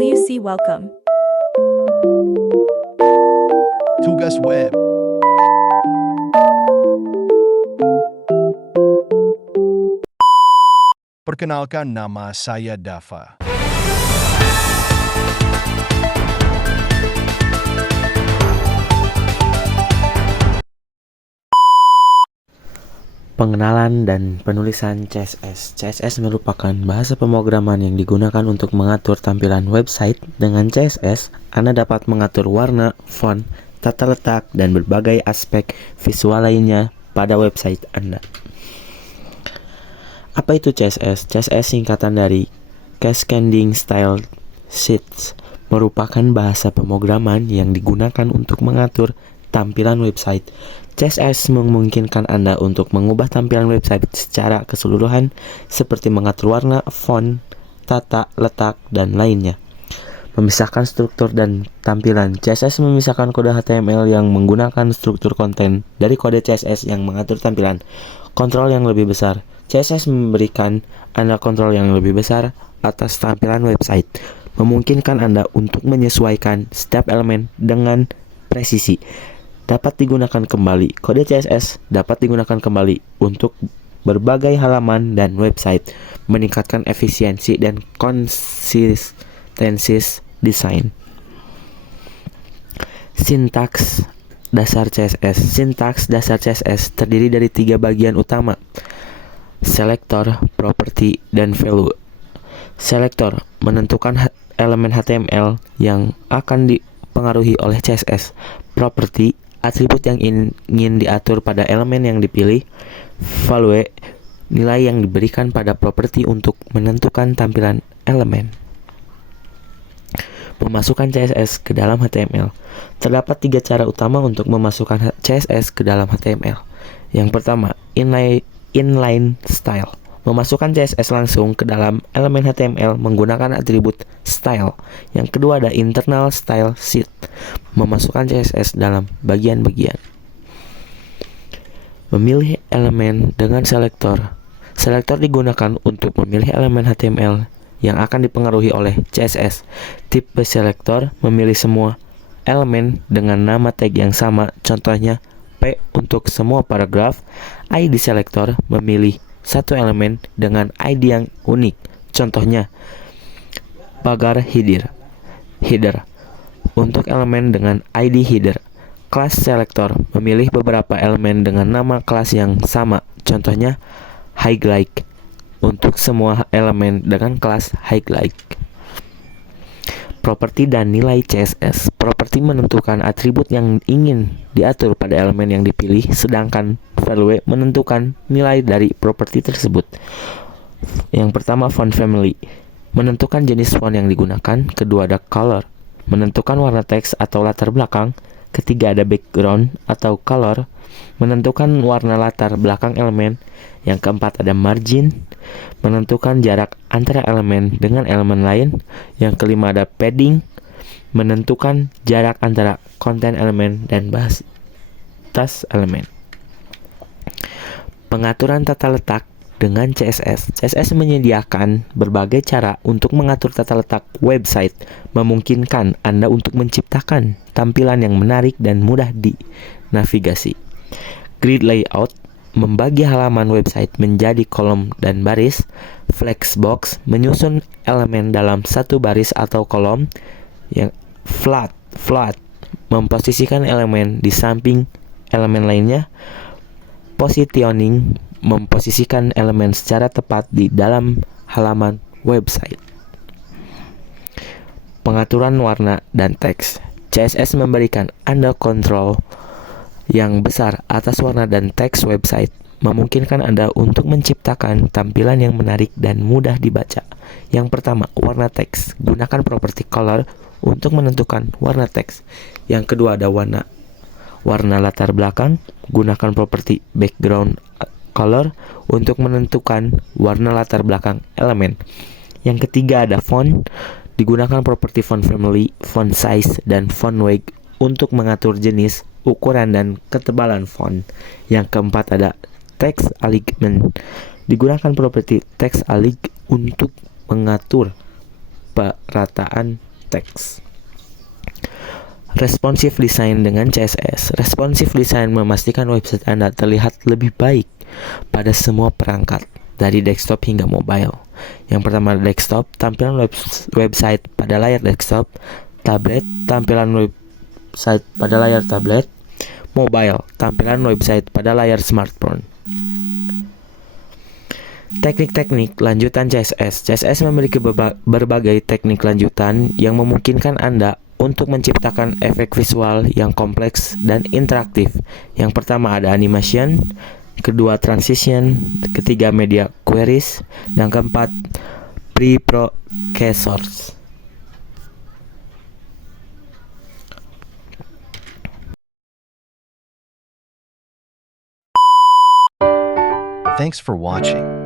WC welcome. Tugas web. Perkenalkan, nama saya Dava. Pengenalan dan penulisan CSS. CSS merupakan bahasa pemrograman yang digunakan untuk mengatur tampilan website. Dengan CSS, Anda dapat mengatur warna, font, tata letak, dan berbagai aspek visual lainnya pada website Anda. Apa itu CSS? CSS singkatan dari Cascading Style Sheets, merupakan bahasa pemrograman yang digunakan untuk mengatur tampilan website. CSS memungkinkan Anda untuk mengubah tampilan website secara keseluruhan, seperti mengatur warna, font, tata letak, dan lainnya. Memisahkan struktur dan tampilan. CSS memisahkan kode HTML yang menggunakan struktur konten dari kode CSS yang mengatur tampilan. Kontrol yang lebih besar. CSS memberikan Anda kontrol yang lebih besar atas tampilan website, memungkinkan Anda untuk menyesuaikan setiap elemen dengan presisi. Dapat digunakan kembali. Kode CSS dapat digunakan kembali untuk berbagai halaman dan website, meningkatkan efisiensi dan konsistensi desain. Sintaks dasar CSS. Sintaks dasar CSS terdiri dari 3 bagian utama: selektor, properti, dan value. Selektor menentukan elemen HTML yang akan dipengaruhi oleh CSS. Properti, atribut yang ingin diatur pada elemen yang dipilih. Value, nilai yang diberikan pada properti untuk menentukan tampilan elemen. Memasukkan CSS ke dalam HTML. Terdapat 3 cara utama untuk memasukkan CSS ke dalam HTML. Yang pertama, inline style. Memasukkan CSS langsung ke dalam elemen HTML menggunakan atribut style. Yang kedua ada internal style sheet. Memasukkan CSS dalam bagian-bagian. Memilih elemen dengan selektor. Selektor digunakan untuk memilih elemen HTML yang akan dipengaruhi oleh CSS. Tipe selektor memilih semua elemen dengan nama tag yang sama. Contohnya P untuk semua paragraf. ID selektor memilih satu elemen dengan ID yang unik. Contohnya pagar header untuk elemen dengan ID header. Kelas selektor memilih beberapa elemen dengan nama kelas yang sama. Contohnya highlight untuk semua elemen dengan kelas highlight. Properti dan nilai CSS. Properti menentukan atribut yang ingin diatur pada elemen yang dipilih, sedangkan value menentukan nilai dari properti tersebut. Yang pertama, font family, menentukan jenis font yang digunakan. Kedua ada color, menentukan warna teks atau latar belakang. Ketiga ada background atau color, menentukan warna latar belakang elemen. Yang keempat ada margin, menentukan jarak antara elemen dengan elemen lain. Yang kelima ada padding, menentukan jarak antara konten elemen dan batas elemen. Pengaturan tata letak dengan CSS. CSS menyediakan berbagai cara untuk mengatur tata letak website, memungkinkan Anda untuk menciptakan tampilan yang menarik dan mudah dinavigasi. Grid layout membagi halaman website menjadi kolom dan baris. Flexbox menyusun elemen dalam satu baris atau kolom. Yang flat memposisikan elemen di samping elemen lainnya. Positioning memposisikan elemen secara tepat di dalam halaman website. Pengaturan warna dan teks. CSS memberikan Anda kontrol yang besar atas warna dan teks website, memungkinkan Anda untuk menciptakan tampilan yang menarik dan mudah dibaca. Yang pertama, warna teks. Gunakan properti color untuk menentukan warna teks. Yang kedua ada warna latar belakang. Gunakan properti background color untuk menentukan warna latar belakang elemen. Yang ketiga ada font. Digunakan properti font family, font size, dan font weight untuk mengatur jenis, ukuran, dan ketebalan font. Yang keempat ada text alignment. Digunakan properti text align untuk mengatur perataan teks. Responsive design dengan CSS. Responsive design memastikan website Anda terlihat lebih baik pada semua perangkat, dari desktop hingga mobile. Yang pertama, desktop, tampilan website pada layar desktop. Tablet, tampilan website pada layar tablet. Mobile, tampilan website pada layar smartphone. Teknik-teknik lanjutan CSS. CSS memiliki berbagai teknik lanjutan yang memungkinkan Anda untuk menciptakan efek visual yang kompleks dan interaktif. Yang pertama ada animation, kedua transition, ketiga media queries, dan keempat preprocessors. Thanks for watching.